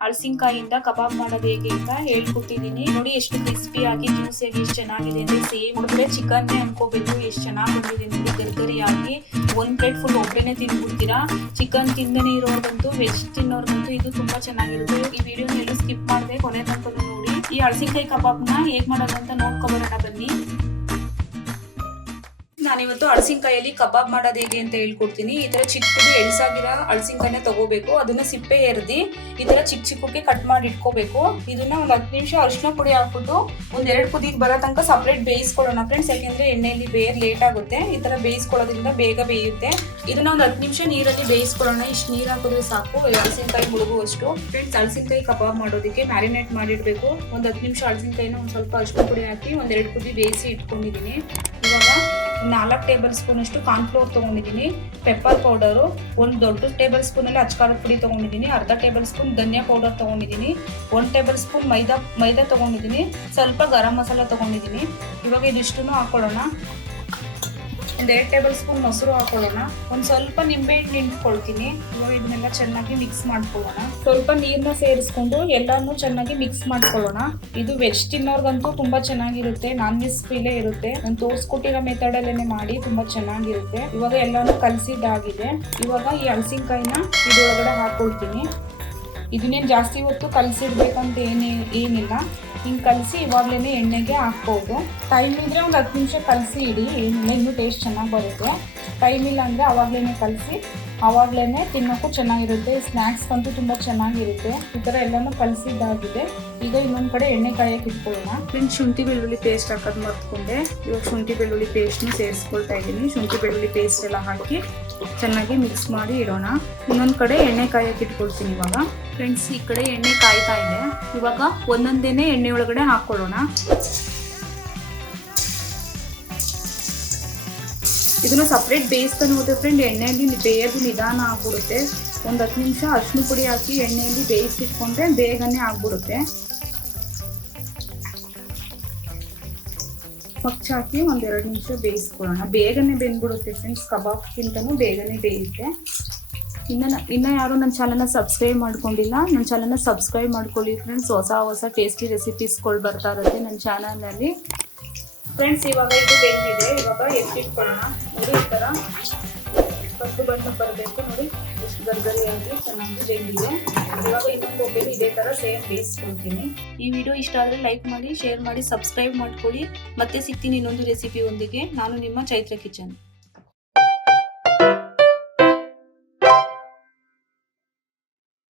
ಹಲಸಿನಕಾಯಿಂದ ಕಬಾಬ್ ಮಾಡೋದು ಹೇಗೆ ಅಂತ ಹೇಳ್ಕೊಟ್ಟಿದ್ದೀನಿ. ನೋಡಿ ಎಷ್ಟು ಕ್ರಿಸ್ಪಿ ಆಗಿ ಜ್ಯೂಸಿಯಾಗಿ ಎಷ್ಟು ಚೆನ್ನಾಗಿದೆ ಅಂದ್ರೆ ಸೇಮ್ ನೋಡಿದ್ರೆ ಚಿಕನ್ ಅನ್ಕೋಬೇಕು. ಎಷ್ಟು ಚೆನ್ನಾಗಿ ಬಂದಿದೆ ನೋಡಿ, ಗರ್ಗರಿಯಾಗಿ ಒಂದ್ ಪ್ಲೇಟ್ ಫುಲ್ ಒಬ್ಬರೇನೆ ತಿಂದ್ಬಿಡ್ತೀರಾ. ಚಿಕನ್ ತಿಂದನೇ ಇರೋರ್ಗಂತೂ, ವೆಜ್ ತಿನ್ನೋರ್ಗಂತೂ ಇದು ತುಂಬಾ ಚೆನ್ನಾಗಿರುತ್ತೆ. ಈ ವಿಡಿಯೋನ ಎಲ್ಲೂ ಸ್ಕಿಪ್ ಮಾಡದೆ ಕೊನೆ ತನಕ ನೋಡಿ. ಈ ಹಲಸಿನಕಾಯಿ ಕಬಾಬ್ನ ಹೇಗ್ ಮಾಡೋದು ಅಂತ ನೋಡ್ಕೊಬರೋಣ ಬನ್ನಿ. ನಾನಿವತ್ತು ಹಲಸಿನಕಾಯಲ್ಲಿ ಕಬಾಬ್ ಮಾಡೋದು ಹೇಗೆ ಅಂತ ಹೇಳ್ಕೊಡ್ತೀನಿ. ಈ ತರ ಚಿಕ್ಕದು ಎಳ್ಸಾಗಿರೋ ಹಲಸಿನಕಾಯಿನ ತಗೋಬೇಕು. ಅದನ್ನ ಸಿಪ್ಪೆ ಎರ್ದಿ ಈ ತರ ಚಿಕ್ಕ ಚಿಕ್ಕಕ್ಕೆ ಕಟ್ ಮಾಡಿ ಇಟ್ಕೋಬೇಕು. ಇದನ್ನ ಒಂದ್ 10 ನಿಮಿಷ ಅರಿಶಿನ ಪುಡಿ ಹಾಕ್ಬಿಟ್ಟು ಒಂದ್ 2 ಕುದಿಗೆ ಬರೋ ತನಕ ಸಪ್ರೇಟ್ ಬೇಯಿಸ್ಕೊಳ್ಳೋಣ ಫ್ರೆಂಡ್ಸ್. ಯಾಕೆಂದ್ರೆ ಎಣ್ಣೆಯಲ್ಲಿ ಬೇರ್ ಲೇಟ್ ಆಗುತ್ತೆ. ಈ ತರ ಬೇಯಿಸ್ಕೊಳ್ಳೋದ್ರಿಂದ ಬೇಗ ಬೇಯುತ್ತೆ. ಇದನ್ನ ಒಂದ್ 10 ನಿಮಿಷ ನೀರಲ್ಲಿ ಬೇಯಿಸ್ಕೊಳ್ಳೋಣ. ಇಷ್ಟು ನೀರ್ ಹಾಕಿದ್ರೆ ಸಾಕು ಹಲಸಿನಕಾಯಿ ಮುಳುಗುವಷ್ಟು. ಫ್ರೆಂಡ್ಸ್, ಹಲಸಿನಕಾಯಿ ಕಬಾಬ್ ಮಾಡೋದಕ್ಕೆ ಮ್ಯಾರಿನೇಟ್ ಮಾಡಿಡ್ಬೇಕು. ಒಂದ್ 10 ನಿಮಿಷ ಹಲಸಿನಕಾಯಿನ ಒಂದ್ ಸ್ವಲ್ಪ ಅರಿಶಿನ ಪುಡಿ ಹಾಕಿ ಒಂದ್ 2 ಕುದಿ ಬೇಯಿಸಿ ಇಟ್ಕೊಂಡಿದೀನಿ. ಇವಾಗ 4 ಟೇಬಲ್ ಸ್ಪೂನ್ ಅಷ್ಟು ಕಾರ್ನ್ಫ್ಲೋರ್ ತಗೊಂಡಿದ್ದೀನಿ. ಪೆಪ್ಪರ್ ಪೌಡರು 1 ದೊಡ್ಡ ಟೇಬಲ್ ಸ್ಪೂನ್ ಅಲ್ಲಿ ಅಚ್ಕಾರದ ಪುಡಿ ತಗೊಂಡಿದ್ದೀನಿ. ಅರ್ಧ ಟೇಬಲ್ ಸ್ಪೂನ್ ಧನಿಯಾ ಪೌಡರ್ ತಗೊಂಡಿದ್ದೀನಿ. 1 ಟೇಬಲ್ ಸ್ಪೂನ್ ಮೈದಾ ತಗೊಂಡಿದ್ದೀನಿ. ಸ್ವಲ್ಪ ಗರಂ ಮಸಾಲ ತಗೊಂಡಿದ್ದೀನಿ. ಇವಾಗ ಇದಿಷ್ಟನ್ನು ಹಾಕೊಳ್ಳೋಣ. ಒಂದು 2 ಟೇಬಲ್ ಸ್ಪೂನ್ ಮೊಸರು ಹಾಕೊಳ್ಳೋಣ. ಒಂದ್ ಸ್ವಲ್ಪ ನಿಂಬೆ ಹಣ್ಣು ಹಿಂಡ್ಕೊಳ್ತೀನಿ. ಇವಾಗ ಇದನ್ನೆಲ್ಲ ಚೆನ್ನಾಗಿ ಮಿಕ್ಸ್ ಮಾಡ್ಕೊಳ್ಳೋಣ. ಸ್ವಲ್ಪ ನೀರನ್ನ ಸೇರಿಸ್ಕೊಂಡು ಎಲ್ಲಾನು ಚೆನ್ನಾಗಿ ಮಿಕ್ಸ್ ಮಾಡ್ಕೊಳ್ಳೋಣ. ಇದು ವೆಜ್ ತಿನ್ನೋರ್ಗಂತೂ ತುಂಬಾ ಚೆನ್ನಾಗಿರುತ್ತೆ. ನಾನ್ ವೆಜ್ ಫೀಲೇ ಇರುತ್ತೆ. ನಾನು ತೋರಿಸ್ಕೊಟ್ಟಿರೋ ಮೆಥಡ್ ಅಲ್ಲೇನೆ ಮಾಡಿ ತುಂಬಾ ಚೆನ್ನಾಗಿರುತ್ತೆ. ಇವಾಗ ಎಲ್ಲಾನು ಕಲಸಿದ್ದಾಗಿದೆ. ಇವಾಗ ಈ ಹಲಸಿನಕಾಯಿನ ಇದ್ರೊಳಗಡೆ ಹಾಕೊಳ್ತೀನಿ. ಇದನ್ನೇನು ಜಾಸ್ತಿ ಹೊತ್ತು ಕಲಸಿಡ್ಬೇಕಂತ ಏನಿಲ್ಲ. ಹಿಂಗೆ ಕಲಸಿ ಇವಾಗಲೇ ಎಣ್ಣೆಗೆ ಹಾಕ್ಬೋದು. ಟೈಮ್ ಇದ್ರೆ ಒಂದು 10 ನಿಮಿಷ ಕಲಸಿ ಇಡಿ, ಏನಿಲ್ಲ, ಇನ್ನೂ ಟೇಸ್ಟ್ ಚೆನ್ನಾಗಿ ಬರುತ್ತೆ. ಟೈಮ್ ಇಲ್ಲ ಅಂದರೆ ಅವಾಗಲೇ ಕಲಸಿ ಅವಾಗಲೇ ತಿನ್ನೋಕ್ಕೂ ಚೆನ್ನಾಗಿರುತ್ತೆ. ಸ್ನ್ಯಾಕ್ಸ್ಗಂತೂ ತುಂಬ ಚೆನ್ನಾಗಿರುತ್ತೆ. ಈ ಥರ ಎಲ್ಲನೂ ಕಲಸಿದ್ದಾಗಿದೆ. ಈಗ ಇನ್ನೊಂದು ಕಡೆ ಎಣ್ಣೆ ಕಾಯಕ್ಕೆ ಇಟ್ಕೊಳ್ಳೋಣ. ಫ್ರೆಂಡ್ಸ್, ಶುಂಠಿ ಬೆಳ್ಳುಳ್ಳಿ ಪೇಸ್ಟ್ ಹಾಕೋದು ಮರ್ತ್ಕೊಂಡೆ. ಇವಾಗ ಶುಂಠಿ ಬೆಳ್ಳುಳ್ಳಿ ಪೇಸ್ಟ್ನ ಸೇರಿಸ್ಕೊಳ್ತಾ ಇದ್ದೀನಿ. ಶುಂಠಿ ಬೆಳ್ಳುಳ್ಳಿ ಪೇಸ್ಟ್ ಎಲ್ಲ ಹಾಕಿ ಚೆನ್ನಾಗಿ ಮಿಕ್ಸ್ ಮಾಡಿ ಇಡೋಣ. ಇನ್ನೊಂದು ಕಡೆ ಎಣ್ಣೆ ಕಾಯಕ್ಕೆ ಇಟ್ಕೊಳ್ತೀನಿ. ಇವಾಗ ಫ್ರೆಂಡ್ಸ್, ಈ ಕಡೆ ಎಣ್ಣೆ ಕಾಯ್ತಾ ಇದೆ. ಇವಾಗ ಒಂದೊಂದೇನೆ ಎಣ್ಣೆ ಒಳಗಡೆ ಹಾಕೊಳ್ಳೋಣ. ಇದನ್ನ ಸಪ್ರೇಟ್ ಬೇಯಿಸ್ತಾನೆ ಹೋದ್ರೆ ಫ್ರೆಂಡ್ ಎಣ್ಣೆಯಲ್ಲಿ ಬೇಯೋದು ನಿಧಾನ ಆಗ್ಬಿಡುತ್ತೆ. ಒಂದು 10 ನಿಮಿಷ ಅರಿಶಿನ ಪುಡಿ ಹಾಕಿ ಎಣ್ಣೆಯಲ್ಲಿ ಬೇಯಿಸಿಟ್ಕೊಂಡ್ರೆ ಬೇಗನೆ ಆಗ್ಬಿಡುತ್ತೆ. ಪಚ್ಚ ಹಾಕಿ ಒಂದು 2 ನಿಮಿಷ ಬೇಯಿಸ್ಕೊಳ್ಳೋಣ. ಬೇಗನೆ ಬೆಂದ್ಬಿಡುತ್ತೆ ಫ್ರೆಂಡ್ಸ್, ಕಬಾಬ್ಗಿಂತನೂ ಬೇಗನೆ ಬೇಯುತ್ತೆ. ಇನ್ನು ಯಾರು ನನ್ನ ಚಾನಲ್ನ ಸಬ್ಸ್ಕ್ರೈಬ್ ಮಾಡ್ಕೊಂಡಿಲ್ಲ, ನನ್ನ ಚಾನಲ್ನ ಸಬ್ಸ್ಕ್ರೈಬ್ ಮಾಡ್ಕೊಳ್ಳಿ ಫ್ರೆಂಡ್ಸ್. ಹೊಸ ಟೇಸ್ಟಿ ರೆಸಿಪೀಸ್ಗಳು ಬರ್ತಾ ಇರುತ್ತೆ ನನ್ನ ಚಾನಲ್ನಲ್ಲಿ. ಫ್ರೆಂಡ್ಸ್, ಇವಾಗ ಇದು ಬೆಂದಿದೆ. ಇವಾಗ ಎತ್ತಿಟ್ಕೊಳ್ಳೋಣ. ನೋಡಿ, ಈ ಥರ ಕಪ್ಪು ಬಣ್ಣ ಬರಬೇಕು. ನೋಡಿ ಎಷ್ಟು ಗರ್ಗರಿಯಾಗಿ ಚೆನ್ನಾಗಿ ಬೆಂದಿದೆ. ಇವಾಗ ಇನ್ನೊಂದು ಒಬ್ಬರು ಇದೇ ಥರ ಸೇಮ್ ಬೇಯಿಸ್ಕೊಳ್ತೀನಿ. ಈ ವಿಡಿಯೋ ಇಷ್ಟ ಆದರೆ ಲೈಕ್ ಮಾಡಿ, ಶೇರ್ ಮಾಡಿ, ಸಬ್ಸ್ಕ್ರೈಬ್ ಮಾಡ್ಕೊಳ್ಳಿ. ಮತ್ತೆ ಸಿಗ್ತೀನಿ ಇನ್ನೊಂದು ರೆಸಿಪಿ ಒಂದಿಗೆ. ನಾನು ನಿಮ್ಮ ಚೈತ್ರ ಕಿಚನ್.